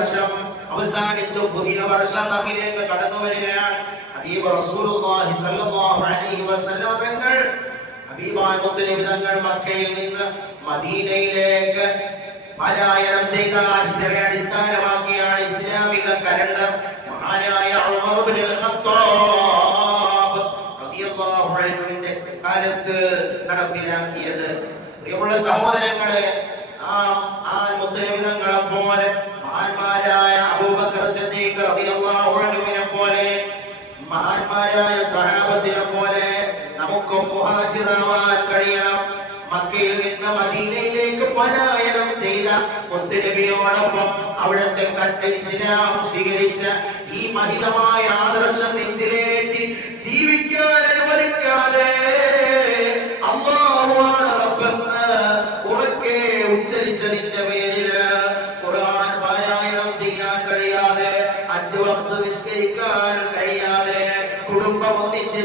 വർഷം അവസാനിച്ചു, പുതിയ വർഷം നമ്മിലേക്ക് കടന്നു വരികയാണ്. ഹബീബ് റസൂലുള്ളാഹി സ്വല്ലല്ലാഹു അലൈഹി വസല്ലം തങ്ങൾ ഹബീബായ മുത്തനബി തങ്ങൾ മക്കയിൽ നിന്ന് മദീനയിലേക്ക് പലായനം ചെയ്ത ഹിജ്റ അടിസ്ഥാനമാക്കിയാണ് ഇസ്ലാമിക കലണ്ടർ മഹാനായ ഉമർ ഇബ്നുൽ ഖത്താബ് റളിയല്ലാഹു അൻഹുവിന്റെ കാലത്ത് നടപ്പിലാക്കിയത്. പ്രിയമുള്ള സഹോദരങ്ങളെ, മുത്തനബി തങ്ങളെ പോലെ മഹാന്മാരായ അബൂബക്കർ സിദ്ദീഖ് റളിയല്ലാഹു അൻഹുവിനെ പോലെ മഹാന്മാരായ സ്വഹാബത്തിനെ പോലെ നമുക്കും മുഹാജിറാവാൻ കഴിയണം. മക്കയിൽ നിന്ന് മദീനയിലേക്ക് പലായനം ചെയ്ത മുത്തനബിയോടൊപ്പം അവിടത്തെ കണ്ട് ഇസ്ലാം സ്വീകരിച്ച ഈ മഹിതമായ ആദർശം നെഞ്ചിലേറ്റി ജീവിക്കാൻ അനുവദിക്കാതെ അല്ലാഹുവാണ് റബ്ബെന്ന് ഉറക്കെ ഉച്ചരിച്ചതിന്റെ പേരില് ഖുർആൻ പാരായണം ചെയ്യാൻ കഴിയാതെ, 5 വഖ്ത് നിസ്കരിക്കാൻ കഴിയാതെ, കുടുംബം ഒന്നിച്ച്